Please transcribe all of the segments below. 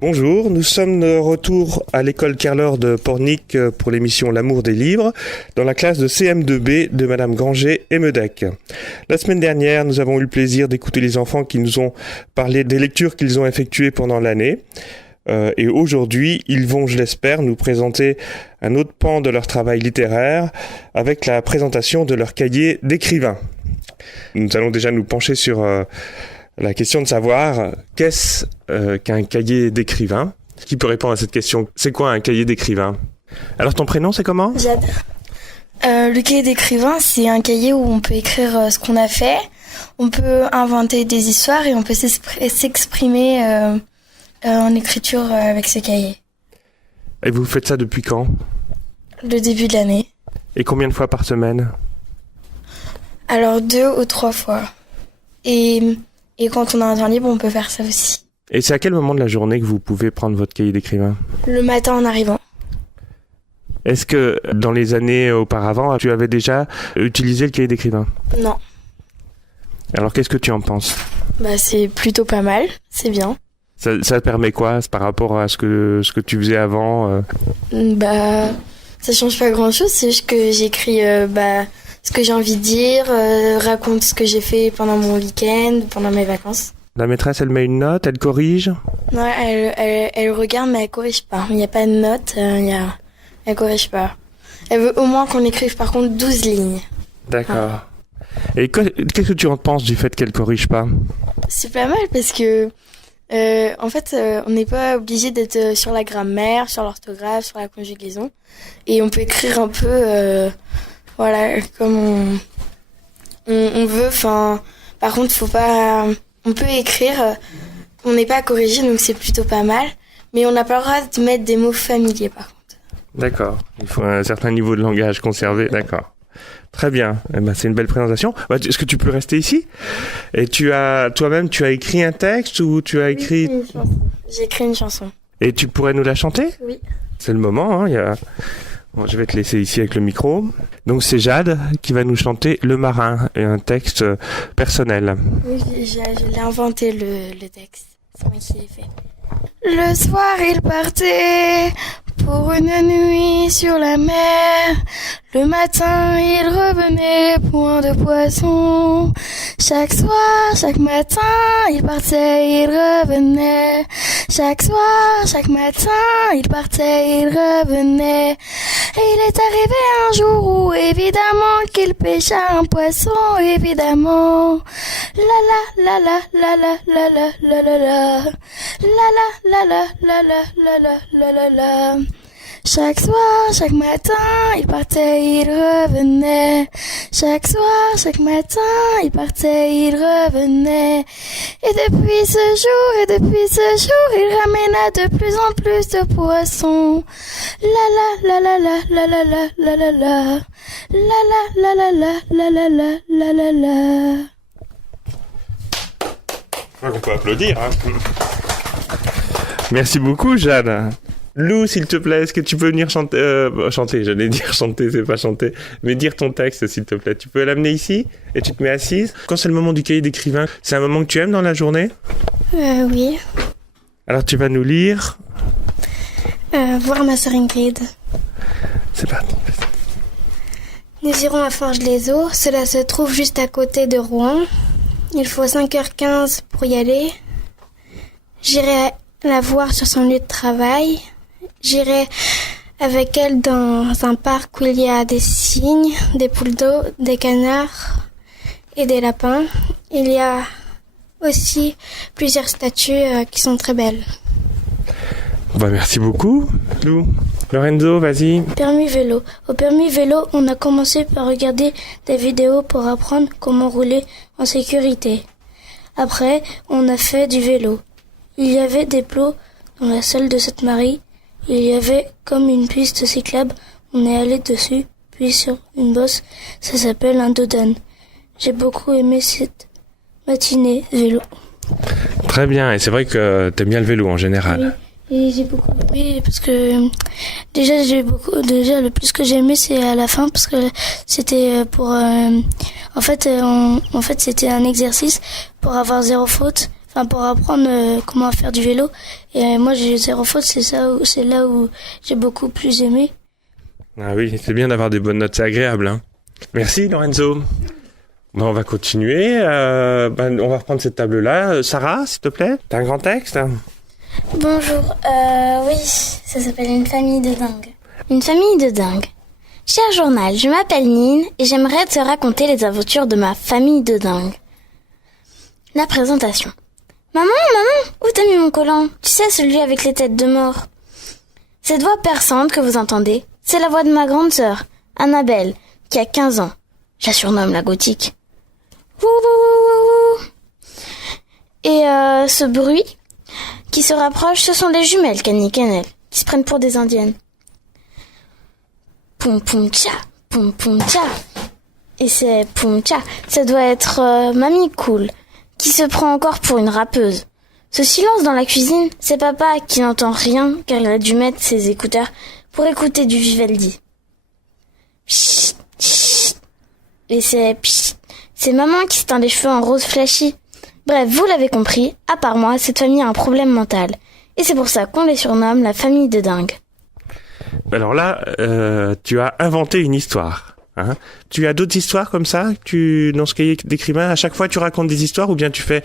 Bonjour, nous sommes de retour à l'école Kerler de Pornic pour l'émission L'amour des livres, dans la classe de CM2B de Madame Granger et Meudec. La semaine dernière, nous avons eu le plaisir d'écouter les enfants qui nous ont parlé des lectures qu'ils ont effectuées pendant l'année. Et aujourd'hui, ils vont, je l'espère, nous présenter un autre pan de leur travail littéraire avec la présentation de leur cahier d'écrivain. Nous allons déjà nous pencher sur la question de savoir qu'est-ce qu'un cahier d'écrivain. Qui peut répondre à cette question? C'est quoi un cahier d'écrivain? Alors ton prénom c'est comment? Jade. Le cahier d'écrivain, c'est un cahier où on peut écrire ce qu'on a fait, on peut inventer des histoires et on peut s'exprimer en écriture avec ce cahier. Et vous faites ça depuis quand? Le début de l'année. Et combien de fois par semaine? Alors 2 ou 3 fois. Et quand on a un temps libre, on peut faire ça aussi. Et c'est à quel moment de la journée que vous pouvez prendre votre cahier d'écrivain? Le matin en arrivant. Est-ce que dans les années auparavant, tu avais déjà utilisé le cahier d'écrivain? Non. Alors qu'est-ce que tu en penses? C'est plutôt pas mal, c'est bien. Ça te permet quoi par rapport à ce que tu faisais avant? Ça change pas grand-chose, c'est juste que j'écris ce que j'ai envie de dire, raconte ce que j'ai fait pendant mon week-end, pendant mes vacances. La maîtresse, elle met une note, elle corrige? Non, elle regarde, mais elle corrige pas. Il n'y a pas de note, elle corrige pas. Elle veut au moins qu'on écrive par contre 12 lignes. D'accord. Et qu'est-ce que tu en penses du fait qu'elle corrige pas? C'est pas mal parce que, on n'est pas obligé d'être sur la grammaire, sur l'orthographe, sur la conjugaison. Et on peut écrire un peu... comme on veut. Par contre, faut pas. On peut écrire. On n'est pas corrigé, donc c'est plutôt pas mal. Mais on n'a pas le droit de mettre des mots familiers, par contre. D'accord. Il faut un certain niveau de langage conservé. D'accord. Très bien. C'est une belle présentation. Est-ce que tu peux rester ici? Et toi-même, tu as écrit un texte ou tu as écrit... Oui, une chanson. J'ai écrit une chanson. Et tu pourrais nous la chanter? Oui. C'est le moment. Bon, je vais te laisser ici avec le micro. Donc c'est Jade qui va nous chanter Le Marin, et un texte personnel. Oui, je l'ai inventé le texte. C'est moi qui l'ai fait. Le soir, il partait pour une nuit sur la mer. Le matin, il revenait point de poisson. Chaque soir, chaque matin, il partait, il revenait. Chaque soir, chaque matin, il partait, il revenait. Et il est arrivé un jour où évidemment qu'il pêcha un poisson, évidemment. La la la la la la la la la la la la la la la la la la la la. Chaque soir, chaque matin, il partait, il revenait. Chaque soir, chaque matin, il partait, il revenait. Et depuis ce jour, il ramena de plus en plus de poissons. La la la la la la la la la la la la la la la la la la la la. On peut applaudir. Merci beaucoup, Jeanne. Lou, s'il te plaît, est-ce que tu peux venir chanter, j'allais dire chanter, c'est pas chanter, mais dire ton texte, s'il te plaît. Tu peux l'amener ici et tu te mets assise. Quand c'est le moment du cahier d'écrivain, c'est un moment que tu aimes dans la journée? Oui. Alors tu vas nous lire. Voir ma sœur Ingrid. C'est parti. Nous irons à Forges-les-Eaux. Cela se trouve juste à côté de Rouen. Il faut 5h15 pour y aller. J'irai la voir sur son lieu de travail. J'irai avec elle dans un parc où il y a des cygnes, des poules d'eau, des canards et des lapins. Il y a aussi plusieurs statues qui sont très belles. Merci beaucoup, Lou. Lorenzo, vas-y. Permis vélo. Au permis vélo, on a commencé par regarder des vidéos pour apprendre comment rouler en sécurité. Après, on a fait du vélo. Il y avait des plots dans la salle de Sainte-Marie. Il y avait comme une piste cyclable. On est allé dessus, puis sur une bosse. Ça s'appelle un dodan. J'ai beaucoup aimé cette matinée vélo. Très bien, et c'est vrai que t'aimes bien le vélo en général. Et j'ai beaucoup aimé parce que déjà le plus que j'ai aimé c'est à la fin parce que c'était pour en fait c'était un exercice pour avoir zéro faute, enfin pour apprendre comment faire du vélo et moi j'ai zéro faute, c'est là où j'ai beaucoup plus aimé. Ah oui, c'est bien d'avoir des bonnes notes, c'est agréable, hein. Merci Lorenzo. Ben, on va continuer, on va reprendre cette table-là. Sarah, s'il te plaît, t'as un grand texte? Bonjour, oui, ça s'appelle Une famille de dingue. Une famille de dingue. Cher journal, je m'appelle Nine et j'aimerais te raconter les aventures de ma famille de dingue. La présentation. Maman, où t'as mis mon collant? Tu sais, celui avec les têtes de mort. Cette voix perçante que vous entendez, c'est la voix de ma grande sœur, Annabelle, qui a 15 ans. Je la surnomme la gothique. Wouh, wouh, wouh, wouh. Et ce bruit qui se rapprochent, ce sont des jumelles Kenny Kennel, qui se prennent pour des indiennes. Poum poum tcha, poum poum tcha. Et c'est poum tcha, ça doit être Mamie Cool, qui se prend encore pour une rappeuse. Ce silence dans la cuisine, c'est papa qui n'entend rien, car il a dû mettre ses écouteurs pour écouter du Vivaldi. Psst, psst. Et c'est psst. C'est maman qui se teint les cheveux en rose flashy. Bref, vous l'avez compris, à part moi, cette famille a un problème mental. Et c'est pour ça qu'on les surnomme la famille de dingue. Alors là, tu as inventé une histoire. Hein. Tu as d'autres histoires comme ça dans ce cahier d'écrivain, à chaque fois tu racontes des histoires ou bien tu fais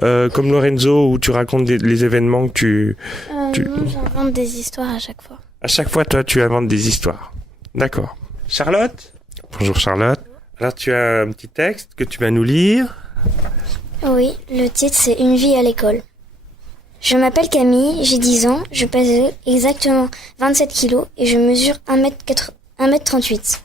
comme Lorenzo où tu racontes les événements que Non, j'invente des histoires à chaque fois. À chaque fois, toi, tu inventes des histoires. D'accord. Charlotte? Bonjour Charlotte. Alors tu as un petit texte que tu vas nous lire. Oui, le titre c'est Une vie à l'école. Je m'appelle Camille, j'ai 10 ans, je pèse exactement 27 kilos et je mesure 1m38.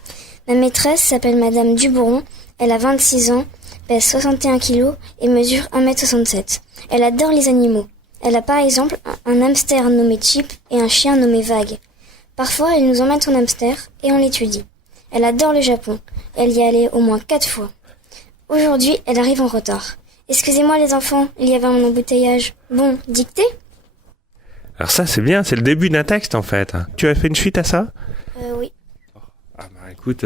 Ma maîtresse s'appelle Madame Dubourron, elle a 26 ans, pèse 61 kilos et mesure 1m67. Elle adore les animaux. Elle a par exemple un hamster nommé Chip et un chien nommé Vague. Parfois, elle nous emmène son hamster et on l'étudie. Elle adore le Japon. Elle y est allée au moins 4 fois. Aujourd'hui, elle arrive en retard. Excusez-moi les enfants, il y avait un embouteillage. Bon, dictée ? Alors ça, c'est bien, c'est le début d'un texte en fait. Tu as fait une suite à ça ? Oui. Ah bah écoute,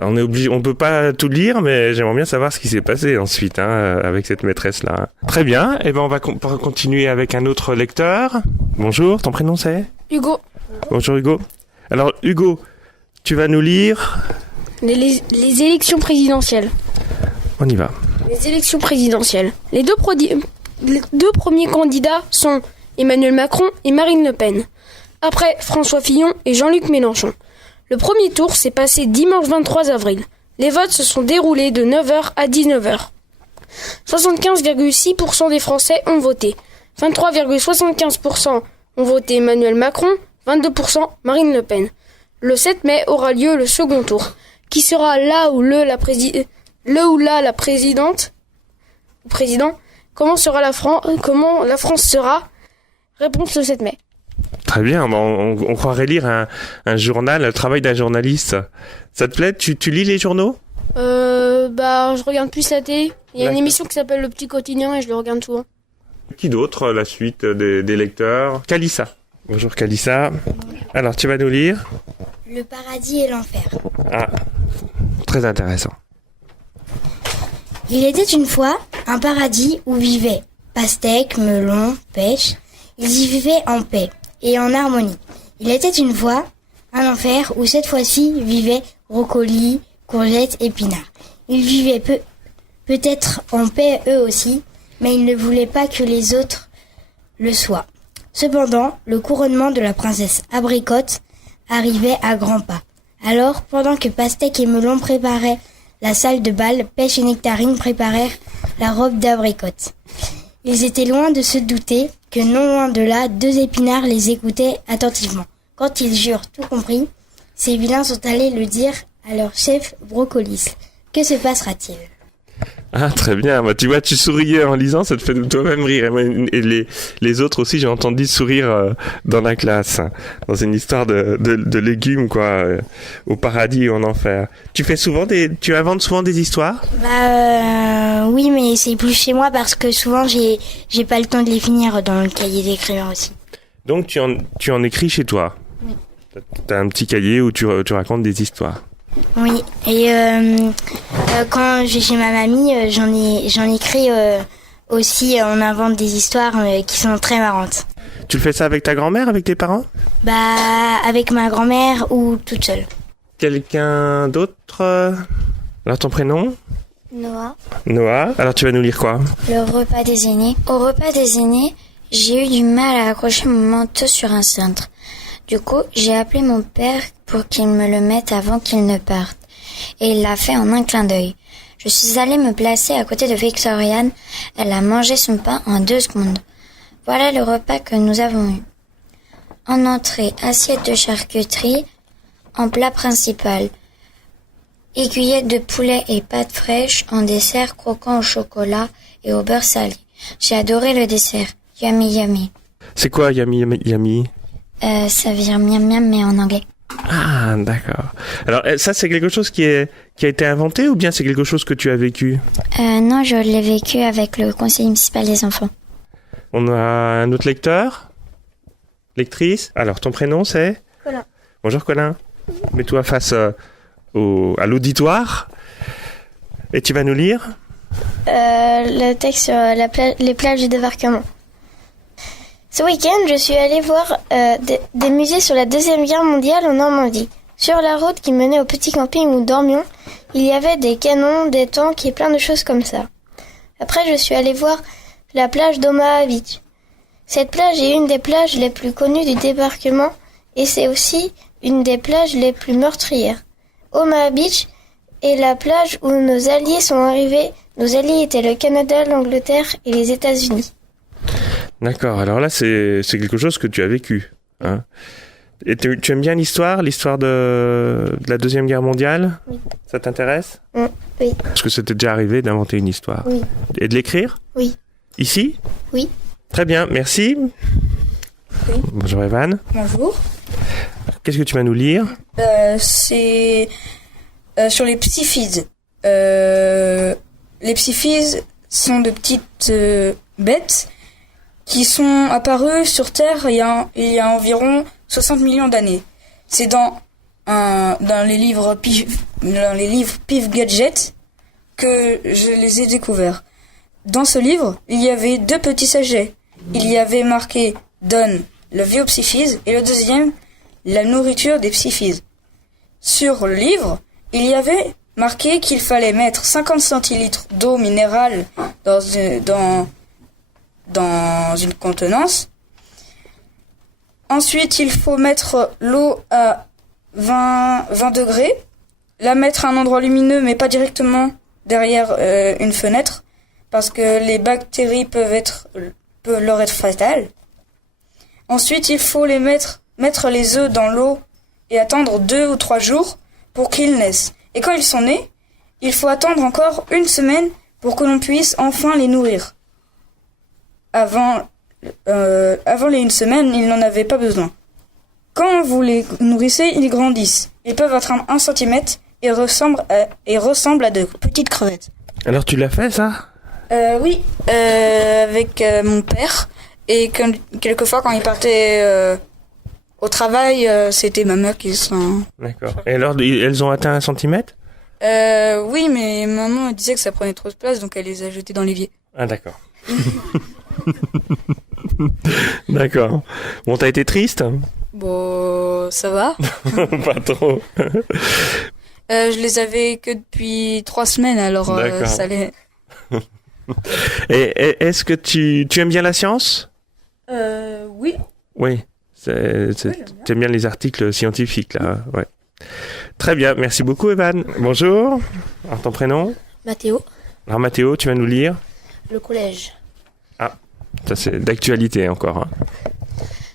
on est obligé, on peut pas tout lire, mais j'aimerais bien savoir ce qui s'est passé ensuite avec cette maîtresse-là. Très bien, et ben on va continuer avec un autre lecteur. Bonjour, ton prénom c'est ? Hugo. Bonjour Hugo. Alors Hugo, tu vas nous lire Les élections présidentielles. On y va. Les élections présidentielles. Les deux premiers candidats sont Emmanuel Macron et Marine Le Pen. Après, François Fillon et Jean-Luc Mélenchon. Le premier tour s'est passé dimanche 23 avril. Les votes se sont déroulés de 9h à 19h. 75,6% des Français ont voté. 23,75% ont voté Emmanuel Macron, 22% Marine Le Pen. Le 7 mai aura lieu le second tour. Qui sera là ou la présidente ou président? Comment la France sera? Réponse le 7 mai. Très bien, on croirait lire un journal, le travail d'un journaliste. Ça te plaît? Tu lis les journaux? Je regarde plus la télé. Il y a une émission qui s'appelle Le Petit Quotidien et je le regarde souvent. Qui d'autre, la suite des lecteurs? Kalissa. Bonjour Kalissa. Alors, tu vas nous lire? Le paradis et l'enfer. Ah, très intéressant. Il était une fois un paradis où vivaient pastèques, melons, pêches. Ils y vivaient en paix et en harmonie. Il était une fois un enfer où cette fois-ci vivaient brocolis, courgettes, épinards. Ils vivaient peut-être en paix eux aussi, mais ils ne voulaient pas que les autres le soient. Cependant, le couronnement de la princesse Abricote arrivait à grands pas. Alors, pendant que Pastèque et Melon préparaient la salle de bal, Pêche et Nectarine préparèrent la robe d'Abricote. Ils étaient loin de se douter que non loin de là, deux épinards les écoutaient attentivement. Quand ils eurent tout compris, ces vilains sont allés le dire à leur chef Brocolis. Que se passera-t-il ? Ah, très bien. Bah, tu vois, tu souriais en lisant, ça te fait toi-même rire. Et les autres aussi, j'ai entendu sourire dans la classe, dans une histoire de légumes, quoi, au paradis et en enfer. Tu inventes souvent des histoires ? Oui, mais c'est plus chez moi parce que souvent j'ai pas le temps de les finir dans le cahier d'écrivain aussi. Donc tu en écris chez toi. Oui. T'as un petit cahier où tu racontes des histoires. Oui, et quand je vais chez ma mamie, j'en écris aussi, on invente des histoires qui sont très marrantes. Tu le fais ça avec ta grand-mère, avec tes parents? Bah, avec ma grand-mère ou toute seule. Quelqu'un d'autre? Alors ton prénom? Noah. Noah. Alors tu vas nous lire quoi? Le repas des aînés. Au repas des aînés, j'ai eu du mal à accrocher mon manteau sur un cintre. Du coup, j'ai appelé mon père pour qu'il me le mette avant qu'il ne parte. Et il l'a fait en un clin d'œil. Je suis allée me placer à côté de Victoriane. Elle a mangé son pain en 2 secondes. Voilà le repas que nous avons eu. En entrée, assiette de charcuterie. En plat principal, aiguillette de poulet et pâtes fraîches. En dessert, croquant au chocolat et au beurre salé. J'ai adoré le dessert. Yummy yummy. C'est quoi yummy yummy? Ça veut dire miam miam mais en anglais. Ah, d'accord. Alors ça c'est quelque chose qui a été inventé ou bien c'est quelque chose que tu as vécu? Non, je l'ai vécu avec le conseil municipal des enfants. On a un autre lecteur? Lectrice? Alors ton prénom c'est? Colin. Bonjour Colin. Mets-toi face à l'auditoire et tu vas nous lire? Le texte sur les plages du débarquement. Ce week-end, je suis allée voir des musées sur la Deuxième Guerre mondiale en Normandie. Sur la route qui menait au petit camping où nous dormions, il y avait des canons, des tanks et plein de choses comme ça. Après, je suis allée voir la plage d'Omaha Beach. Cette plage est une des plages les plus connues du débarquement et c'est aussi une des plages les plus meurtrières. Omaha Beach est la plage où nos alliés sont arrivés. Nos alliés étaient le Canada, l'Angleterre et les États-Unis. D'accord, alors là c'est quelque chose que tu as vécu. Hein. Et tu aimes bien l'histoire de la Deuxième Guerre mondiale? Oui. Ça t'intéresse? Oui. Parce que c'était déjà arrivé d'inventer une histoire. Oui. Et de l'écrire? Oui. Ici? Oui. Très bien, merci. Oui. Bonjour Evan. Bonjour. Qu'est-ce que tu vas nous lire? C'est sur les psyphides. Les psyphides sont de petites bêtes qui sont apparues sur Terre il y a environ 60 millions d'années. C'est dans les livres Pif Gadget que je les ai découverts. Dans ce livre, il y avait 2 petits sachets. Il y avait marqué Donne le vieux psyphide et le deuxième la nourriture des psyphides. Sur le livre, il y avait marqué qu'il fallait mettre 50 centilitres d'eau minérale dans une contenance. Ensuite, il faut mettre l'eau à 20 degrés, la mettre à un endroit lumineux mais pas directement derrière une fenêtre parce que les bactéries peuvent leur être fatales. Ensuite, il faut mettre les œufs dans l'eau et attendre 2 ou 3 jours pour qu'ils naissent. Et quand ils sont nés, il faut attendre encore 1 semaine pour que l'on puisse enfin les nourrir. Avant les 1 semaine, ils n'en avaient pas besoin. Quand vous les nourrissez, ils grandissent. Ils peuvent atteindre 1 cm et ressemblent à de petites crevettes. Alors tu l'as fait ça? Oui, avec mon père. Et quelquefois, quand il partait au travail, c'était ma mère qui s'en... D'accord. Et alors, elles ont atteint 1 centimètre? Oui, mais maman elle disait que ça prenait trop de place, donc elle les a jetées dans l'évier. Ah d'accord. D'accord. Bon, t'as été triste? Bon, ça va. Pas trop. Je les avais que depuis 3 semaines, alors ça allait... Et est-ce que tu aimes bien la science? Oui. Oui. T'aimes bien les articles scientifiques, là. Ouais. Très bien. Merci beaucoup, Evan. Bonjour. Alors, ton prénom? Mathéo. Alors, Mathéo, tu vas nous lire? Le collège. Ah, ça c'est d'actualité encore. Hein.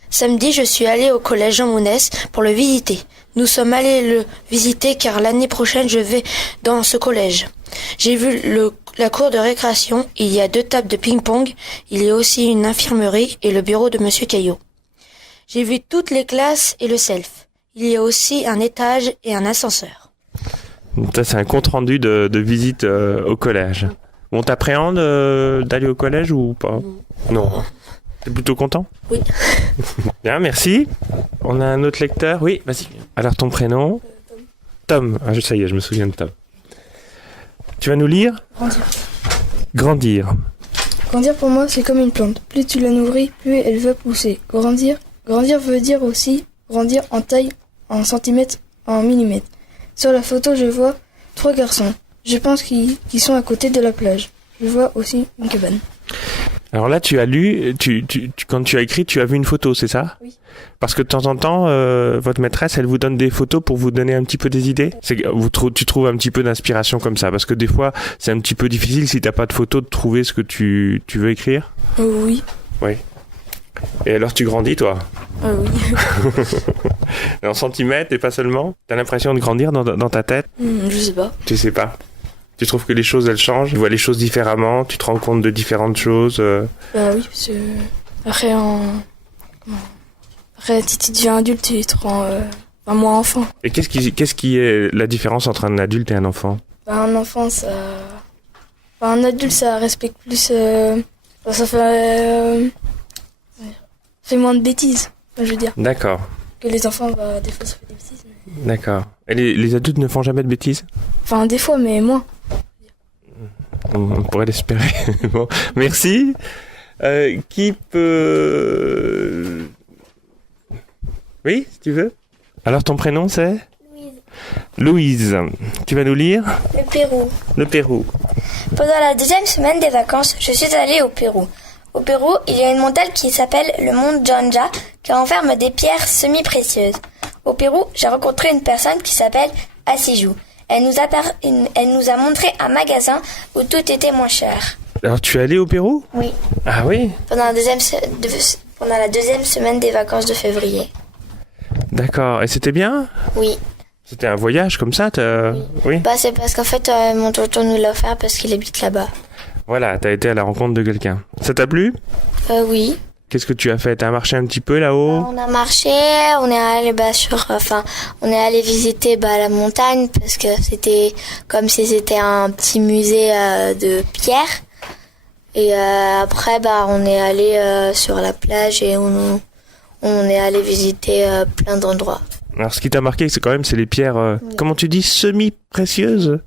Samedi, je suis allée au collège Jean Mounès pour le visiter. Nous sommes allés le visiter car l'année prochaine, je vais dans ce collège. J'ai vu la cour de récréation. Il y a 2 tables de ping-pong. Il y a aussi une infirmerie et le bureau de Monsieur Caillot. J'ai vu toutes les classes et le self. Il y a aussi un étage et un ascenseur. Ça, c'est un compte-rendu de visite au collège. Bon, t'appréhendes d'aller au collège ou pas? Non. T'es plutôt content? Oui. Bien, merci. On a un autre lecteur. Oui, vas-y. Alors ton prénom? Tom. Ah, ça y est, je me souviens de Tom. Tu vas nous lire? Grandir. Grandir. Grandir pour moi, c'est comme une plante. Plus tu la nourris, plus elle va pousser. Grandir veut dire aussi grandir en taille, en centimètres, en millimètres. Sur la photo, je vois 3 garçons. Je pense qu'ils sont à côté de la plage. Je vois aussi une cabane. Alors là, tu as lu, quand tu as écrit, tu as vu une photo, c'est ça? Oui. Parce que de temps en temps, votre maîtresse, elle vous donne des photos pour vous donner un petit peu des idées. Tu trouves un petit peu d'inspiration comme ça, parce que des fois, c'est un petit peu difficile si t'as pas de photos de trouver ce que tu veux écrire. Oui. Oui. Et alors, tu grandis, toi? Oui. En centimètres et pas seulement? T'as l'impression de grandir dans ta tête? Je sais pas. Tu sais pas. Tu trouves que les choses, elles changent? Tu vois les choses différemment? Tu te rends compte de différentes choses? Oui, parce que après, si tu deviens adulte, tu te rends moins enfant. Et qu'est-ce qui est la différence entre un adulte et un enfant? Un enfant, ça... un adulte, ça respecte plus... ça fait moins de bêtises, je veux dire. D'accord. Que les enfants, des fois, ça fait des bêtises. Mais... D'accord. Et les adultes ne font jamais de bêtises? Enfin, des fois, mais moins. On pourrait l'espérer. Bon, merci. Qui peut... Oui, si tu veux. Alors, ton prénom, c'est? Louise. Tu vas nous lire? Le Pérou. Le Pérou. Pendant la deuxième semaine des vacances, je suis allée au Pérou. Au Pérou, il y a une montagne qui s'appelle le mont Janja, qui renferme des pierres semi-précieuses. Au Pérou, j'ai rencontré une personne qui s'appelle Assijou. Elle nous a montré un magasin où tout était moins cher. Alors, tu es allé au Pérou? Oui. Ah oui? Pendant la deuxième semaine des vacances de février. D'accord. Et c'était bien? Oui. C'était un voyage comme ça? Oui. C'est parce qu'en fait, mon tonton nous l'a offert parce qu'il habite là-bas. Voilà, t'as été à la rencontre de quelqu'un. Ça t'a plu? Oui. Qu'est-ce que tu as fait? T'as marché un petit peu là-haut? On a marché, on est allé on est allé visiter la montagne parce que c'était comme si c'était un petit musée de pierre. Et après on est allé sur la plage et on est allé visiter plein d'endroits. Alors ce qui t'a marqué, c'est les pierres, comment tu dis, semi-précieuses?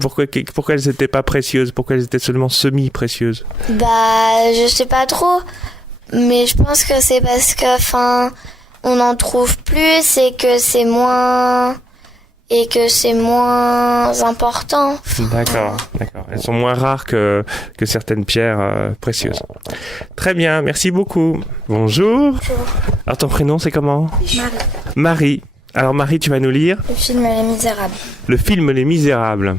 Pourquoi elles n'étaient pas précieuses? Pourquoi elles étaient seulement semi-précieuses? Je sais pas trop. Mais je pense que c'est parce que, on en trouve plus et que c'est moins important. D'accord. Elles sont moins rares que certaines pierres précieuses. Très bien, merci beaucoup. Bonjour. Alors ton prénom c'est comment? Marie. Alors Marie, tu vas nous lire Le film Les Misérables. Le film Les Misérables.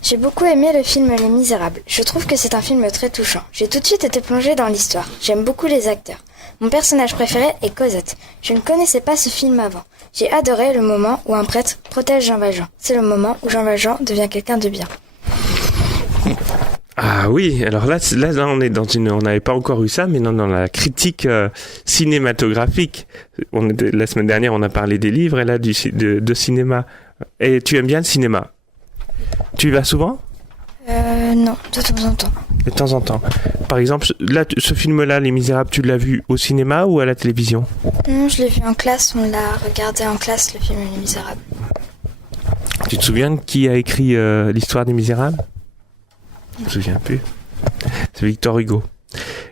J'ai beaucoup aimé le film Les Misérables. Je trouve que c'est un film très touchant. J'ai tout de suite été plongée dans l'histoire. J'aime beaucoup les acteurs. Mon personnage préféré est Cosette. Je ne connaissais pas ce film avant. J'ai adoré le moment où un prêtre protège Jean Valjean. C'est le moment où Jean Valjean devient quelqu'un de bien. Ah oui, alors là on est on n'avait pas encore eu ça, mais dans la critique cinématographique. La semaine dernière on a parlé des livres et là de cinéma. Et tu aimes bien le cinéma? Tu y vas souvent? Non, de temps en temps. De temps en temps. Par exemple, là, ce film-là, Les Misérables, tu l'as vu au cinéma ou à la télévision? Non, je l'ai vu en classe, on l'a regardé en classe, le film Les Misérables. Tu te souviens de qui a écrit l'histoire des Misérables? Je me souviens plus. C'est Victor Hugo.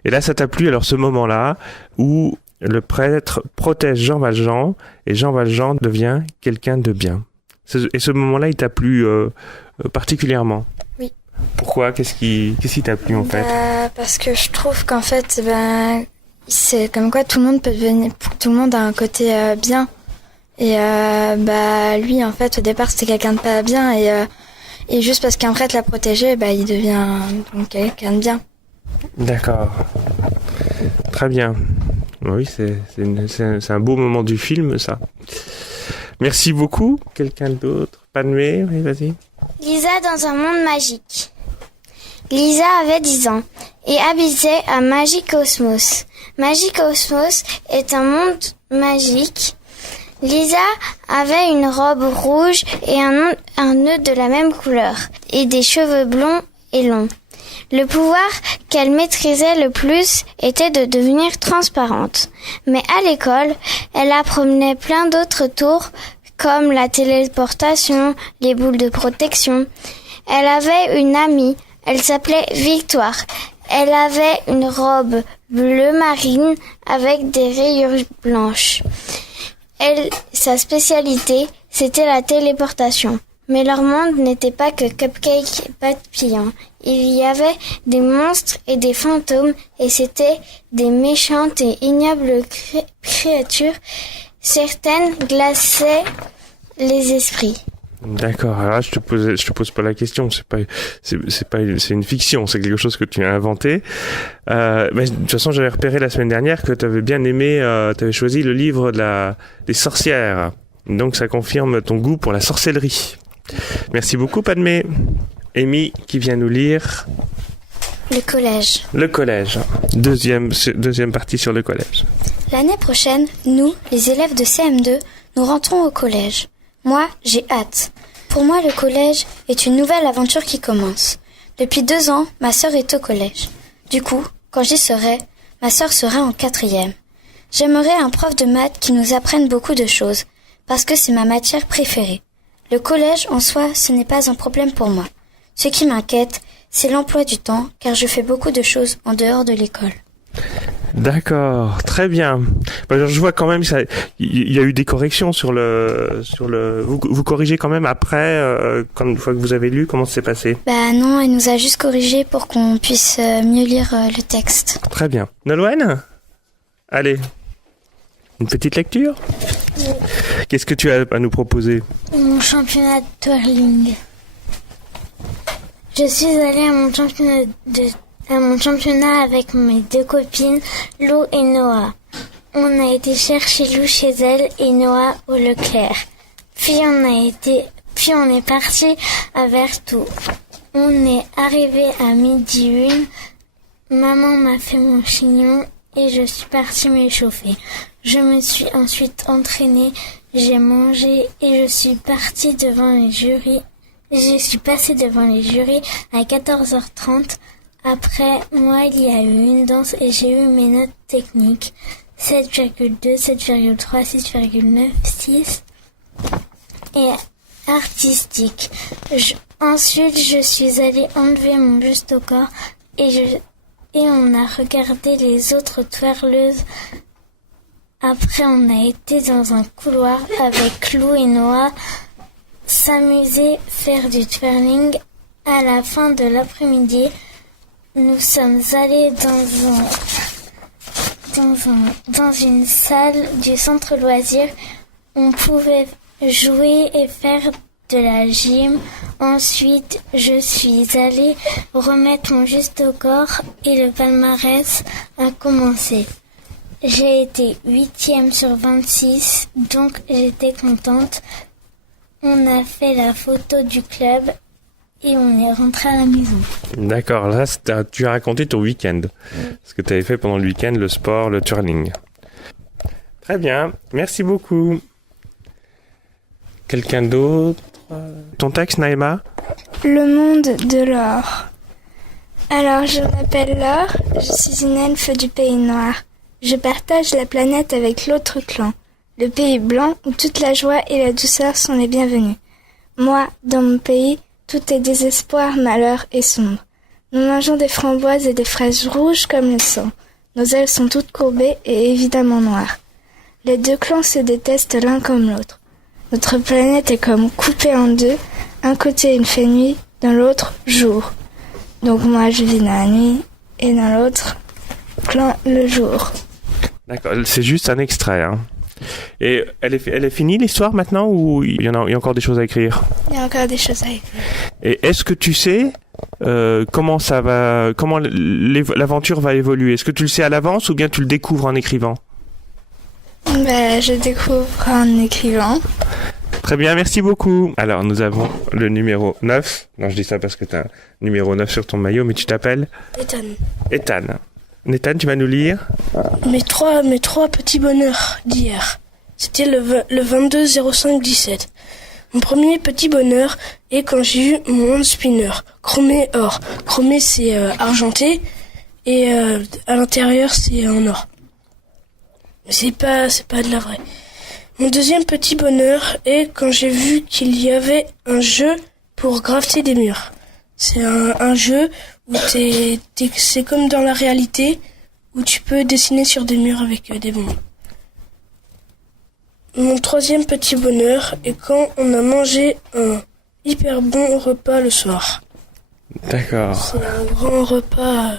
Et là, ça t'a plu, alors ce moment-là, où le prêtre protège Jean Valjean, et Jean Valjean devient quelqu'un de bien. Et ce moment-là, il t'a plu particulièrement? Oui. Pourquoi? Qu'est-ce qui t'a plu en fait? Parce que je trouve qu'en fait, c'est comme quoi tout le monde peut devenir, tout le monde a un côté bien. Et lui, en fait, au départ, c'était quelqu'un de pas bien. Et juste parce qu'un prêtre l'a protégé, il devient donc quelqu'un de bien. D'accord. Très bien. Oui, c'est un beau moment du film, ça. Merci beaucoup. Quelqu'un d'autre? Padmé, oui, vas-y. Lisa dans un monde magique. Lisa avait 10 ans et habitait à Magicosmos. Magicosmos est un monde magique. Lisa avait une robe rouge et un nœud de la même couleur et des cheveux blonds et longs. Le pouvoir qu'elle maîtrisait le plus était de devenir transparente. Mais à l'école, elle apprenait plein d'autres tours comme la téléportation, les boules de protection. Elle avait une amie, elle s'appelait Victoire. Elle avait une robe bleu marine avec des rayures blanches. Sa spécialité, c'était la téléportation. Mais leur monde n'était pas que cupcake et papillons. Il y avait des monstres et des fantômes, et c'était des méchantes et ignobles créatures. Certaines glaçaient les esprits. D'accord. Alors là, je te pose pas la question. C'est une fiction. C'est quelque chose que tu as inventé. Mais de toute façon, j'avais repéré la semaine dernière que tu avais bien aimé, tu avais choisi le livre des sorcières. Donc, ça confirme ton goût pour la sorcellerie. Merci beaucoup, Padmé. Amy, qui vient nous lire Le collège. Le collège. Deuxième partie sur le collège. L'année prochaine, nous, les élèves de CM2, nous rentrons au collège. Moi, j'ai hâte. Pour moi, le collège est une nouvelle aventure qui commence. Depuis 2 ans, ma sœur est au collège. Du coup, quand j'y serai, ma sœur sera en 4e. J'aimerais un prof de maths qui nous apprenne beaucoup de choses, parce que c'est ma matière préférée. Le collège, en soi, ce n'est pas un problème pour moi. Ce qui m'inquiète, c'est l'emploi du temps, car je fais beaucoup de choses en dehors de l'école. D'accord, très bien. Je vois quand même, il y a eu des corrections sur le. Vous corrigez quand même après, une fois que vous avez lu, comment ça s'est passé? Non, elle nous a juste corrigé pour qu'on puisse mieux lire le texte. Très bien. Nolwenn? Allez, une petite lecture? Oui. Qu'est-ce que tu as à nous proposer? Mon championnat de twirling. Je suis allée à mon championnat avec mes 2 copines, Lou et Noah. On a été chercher Lou chez elle et Noah au Leclerc. Puis on est parti à Vertou. On est arrivé à 12h01. Maman m'a fait mon chignon et je suis partie m'échauffer. Je me suis ensuite entraînée, j'ai mangé et je suis partie devant les jurys. Je suis passée devant les jurys à 14h30. Après moi, il y a eu une danse et j'ai eu mes notes techniques. 7,2, 7,3, 6,9, 6 et artistique. Ensuite, je suis allée enlever mon buste au corps et on a regardé les autres twirleuses. Après, on a été dans un couloir avec Lou et Noah, s'amuser, faire du twirling. À la fin de l'après-midi, nous sommes allés dans une salle du centre loisir. On pouvait jouer et faire de la gym. Ensuite, je suis allée remettre mon juste au corps et le palmarès a commencé. J'ai été 8e sur 26, donc j'étais contente. On a fait la photo du club et on est rentré à la maison. D'accord, là tu as raconté ton week-end. Ce que tu avais fait pendant le week-end, le sport, le twirling. Très bien, merci beaucoup. Quelqu'un d'autre? Ton texte, Naïma? Le monde de l'or. Alors, je m'appelle Laure, je suis une elfe du pays noir. Je partage la planète avec l'autre clan, le pays blanc où toute la joie et la douceur sont les bienvenues. Moi, dans mon pays, tout est désespoir, malheur et sombre. Nous mangeons des framboises et des fraises rouges comme le sang. Nos ailes sont toutes courbées et évidemment noires. Les 2 clans se détestent l'un comme l'autre. Notre planète est comme coupée en 2. Un côté il fait nuit, dans l'autre jour. Donc moi je vis dans la nuit et dans l'autre clan le jour. D'accord, c'est juste un extrait. Hein. Et elle est finie l'histoire maintenant ou il y a encore des choses à écrire? Il y a encore des choses à écrire. Et est-ce que tu sais comment l'aventure va évoluer? Est-ce que tu le sais à l'avance ou bien tu le découvres en écrivant? Je découvre en écrivant. Très bien, merci beaucoup. Alors, nous avons le numéro 9. Non, je dis ça parce que tu as un numéro 9 sur ton maillot, mais tu t'appelles? Ethan. Ethan, tu vas nous lire? Mes trois petits bonheurs d'hier. C'était le 22-05-17. Mon premier petit bonheur est quand j'ai eu mon hand spinner, chromé or. Chromé c'est argenté et à l'intérieur c'est en or. C'est pas de la vraie. Mon deuxième petit bonheur est quand j'ai vu qu'il y avait un jeu pour grafter des murs. C'est un jeu où c'est comme dans la réalité où tu peux dessiner sur des murs avec des bonbons. Mon troisième petit bonheur est quand on a mangé un hyper bon repas le soir. D'accord. C'est un grand repas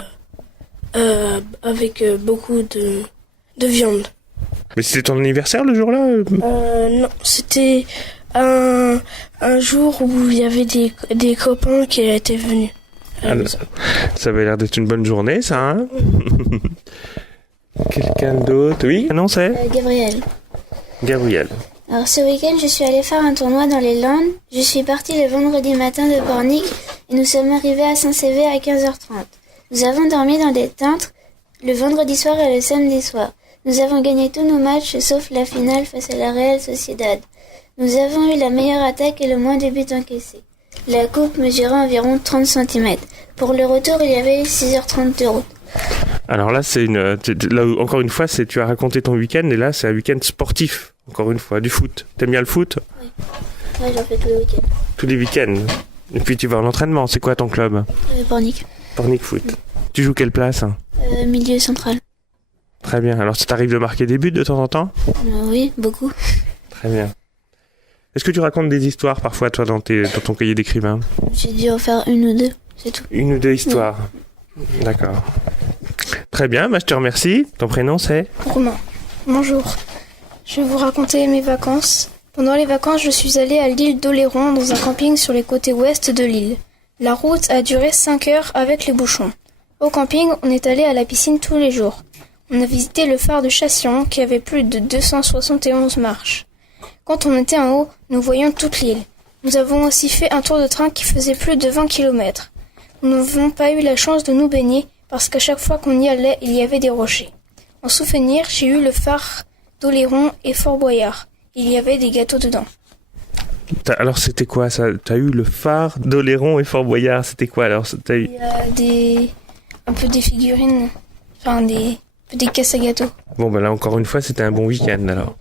avec beaucoup de viande. Mais c'était ton anniversaire le jour-là Non, c'était un jour où il y avait des copains qui étaient venus. Ça avait l'air d'être une bonne journée, ça, hein? Quelqu'un d'autre? Oui? Non, c'est Gabriel. Gabriel. Alors ce week-end, je suis allée faire un tournoi dans les Landes. Je suis partie le vendredi matin de Pornic et nous sommes arrivés à Saint-Sévé à 15h30. Nous avons dormi dans des tentes le vendredi soir et le samedi soir. Nous avons gagné tous nos matchs sauf la finale face à la Real Sociedad. Nous avons eu la meilleure attaque et le moins de buts encaissés. La coupe mesurait environ 30 cm. Pour le retour, il y avait 6h30 de route. Alors là, encore une fois, tu as raconté ton week-end et là, c'est un week-end sportif. Encore une fois, du foot. T'aimes bien le foot? Oui. Ouais, j'en fais tous les week-ends. Tous les week-ends. Et puis tu vas en entraînement. C'est quoi ton club? Pornic. Pornic Foot. Tu joues quelle place? Milieu central. Très bien. Alors ça t'arrive de marquer des buts de temps en temps? Oui, beaucoup. Très bien. Est-ce que tu racontes des histoires parfois, toi, dans ton cahier d'écrivain? J'ai dû en faire une ou deux, c'est tout. Une ou deux histoires. Oui. D'accord. Très bien, je te remercie. Ton prénom, c'est? Romain. Bonjour. Je vais vous raconter mes vacances. Pendant les vacances, je suis allée à l'île d'Oléron dans un camping sur les côtés ouest de l'île. La route a duré 5 heures avec les bouchons. Au camping, on est allé à la piscine tous les jours. On a visité le phare de Chassion qui avait plus de 271 marches. Quand on était en haut, nous voyions toute l'île. Nous avons aussi fait un tour de train qui faisait plus de 20 km. Nous n'avons pas eu la chance de nous baigner parce qu'à chaque fois qu'on y allait, il y avait des rochers. En souvenir, j'ai eu le phare d'Oléron et Fort Boyard. Il y avait des gâteaux dedans. Alors c'était quoi ça? T'as eu le phare d'Oléron et Fort Boyard, c'était quoi alors? Il y a un peu des figurines, enfin des caisses à gâteaux. Bon là encore une fois c'était un bon week-end alors.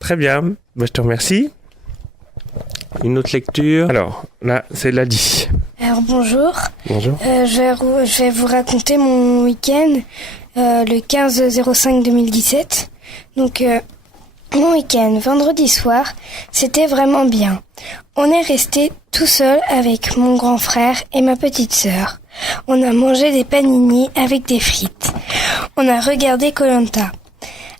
Très bien, je te remercie. Une autre lecture. Alors là c'est Ladi. Alors bonjour. Bonjour. Je vais vous raconter mon week-end le 15/05/2017. Donc mon week-end, vendredi soir, c'était vraiment bien. On est resté tout seul avec mon grand frère et ma petite sœur. On a mangé des panini avec des frites. On a regardé Koh-Lanta.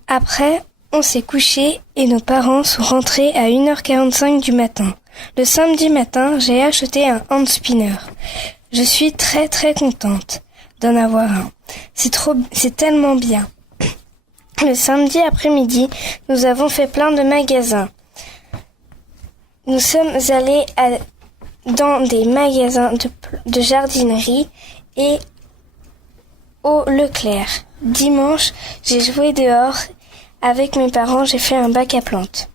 Après, on s'est couché et nos parents sont rentrés à 1h45 du matin. Le samedi matin, j'ai acheté un hand spinner. Je suis très très contente d'en avoir un. C'est tellement bien. Le samedi après-midi, nous avons fait plein de magasins. Nous sommes allés dans des magasins de jardinerie et au Leclerc. Dimanche, j'ai joué dehors. Avec mes parents, j'ai fait un bac à plantes.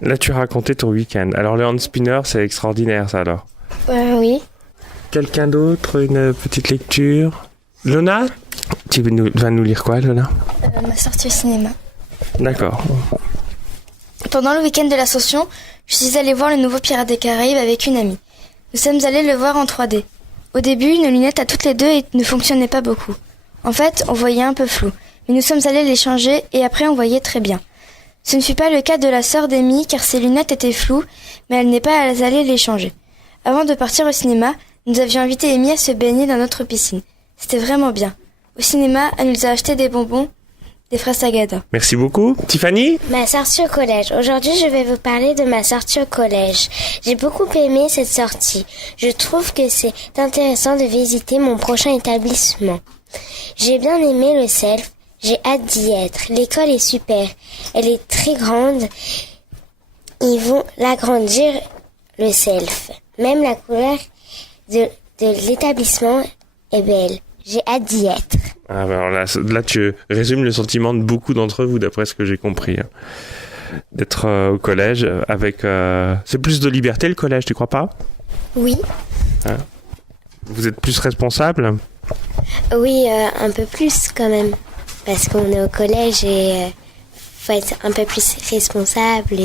Là, tu as raconté ton week-end. Alors, le hand spinner, c'est extraordinaire, ça, alors. Oui. Quelqu'un d'autre? Une petite lecture? Lona? Tu vas nous lire quoi, Lona? Ma sortie au cinéma. D'accord. Pendant le week-end de l'Ascension, je suis allée voir le nouveau Pirates des Caraïbes avec une amie. Nous sommes allés le voir en 3D. Au début, nos lunettes à toutes les deux ne fonctionnaient pas beaucoup. En fait, on voyait un peu flou. Mais nous sommes allés les changer et après on voyait très bien. Ce ne fut pas le cas de la sœur d'Amy car ses lunettes étaient floues, mais elle n'est pas allée les changer. Avant de partir au cinéma, nous avions invité Amy à se baigner dans notre piscine. C'était vraiment bien. Au cinéma, elle nous a acheté des bonbons, des fraises Sagada. Merci beaucoup. Tiffany? Ma sortie au collège. Aujourd'hui, je vais vous parler de ma sortie au collège. J'ai beaucoup aimé cette sortie. Je trouve que c'est intéressant de visiter mon prochain établissement. J'ai bien aimé le self. J'ai hâte d'y être. L'école est super. Elle est très grande. Ils vont l'agrandir, le self. Même la couleur de l'établissement est belle. J'ai hâte d'y être. Ah, alors là, tu résumes le sentiment de beaucoup d'entre vous, d'après ce que j'ai compris. d'être au collège avec... C'est plus de liberté le collège, tu crois pas? Oui. Vous êtes plus responsable? Oui, un peu plus quand même. Parce qu'on est au collège et faut être un peu plus responsable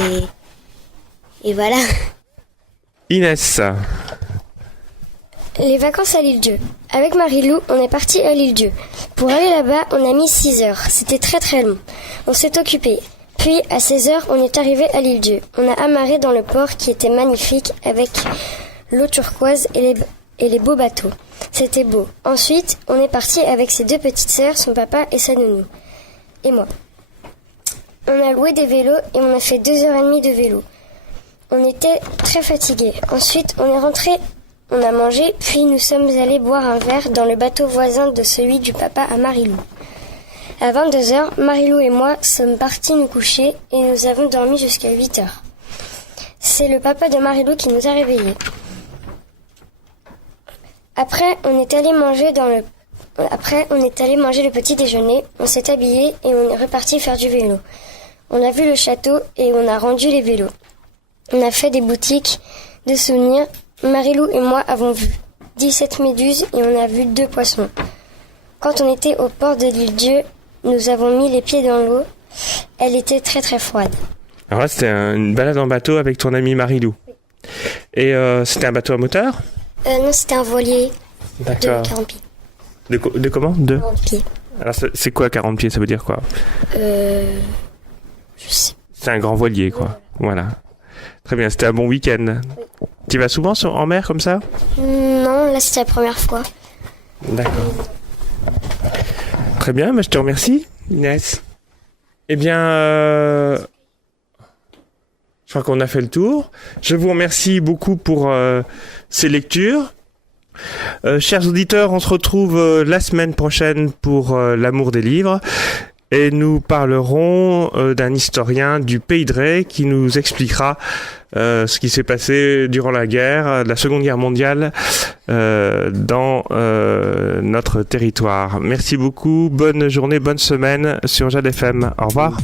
et voilà. Inès. Les vacances à l'île Dieu. Avec Marie-Lou, on est parti à l'île Dieu. Pour aller là-bas, on a mis 6 heures. C'était très très long. On s'est occupé. Puis, à 16 heures, on est arrivé à l'île Dieu. On a amarré dans le port qui était magnifique avec l'eau turquoise et les beaux bateaux. C'était beau. Ensuite, on est parti avec ses 2 petites sœurs, son papa et sa nounou. Et moi. On a loué des vélos et on a fait 2h30 de vélo. On était très fatigués. Ensuite, on est rentré. On a mangé, puis nous sommes allés boire un verre dans le bateau voisin de celui du papa à Marie-Lou. À 22h, Marie-Lou et moi sommes partis nous coucher et nous avons dormi jusqu'à 8h. C'est le papa de Marie-Lou qui nous a réveillés. Après, on est allé manger le petit déjeuner, on s'est habillés et on est reparti faire du vélo. On a vu le château et on a rendu les vélos. On a fait des boutiques de souvenirs. Marie-Lou et moi avons vu 17 méduses et on a vu 2 poissons. Quand on était au port de l'île Dieu, nous avons mis les pieds dans l'eau. Elle était très très froide. Alors là, c'était une balade en bateau avec ton amie Marie-Lou. Et c'était un bateau à moteur? Non, c'était un voilier D'accord. de 40 pieds. De comment? De 40 pieds. Alors c'est quoi 40 pieds? Ça veut dire quoi? Je sais. C'est un grand voilier, quoi. Voilà. Très bien, c'était un bon week-end. Tu vas souvent en mer comme ça? Non, là c'était la première fois. D'accord. Très bien, je te remercie, Inès. Eh bien, je crois qu'on a fait le tour. Je vous remercie beaucoup pour ces lectures. Chers auditeurs, on se retrouve la semaine prochaine pour l'amour des livres. Et nous parlerons d'un historien du Pays de Ré qui nous expliquera ce qui s'est passé durant la Seconde Guerre mondiale dans notre territoire. Merci beaucoup, bonne journée, bonne semaine sur Jade FM. Au revoir.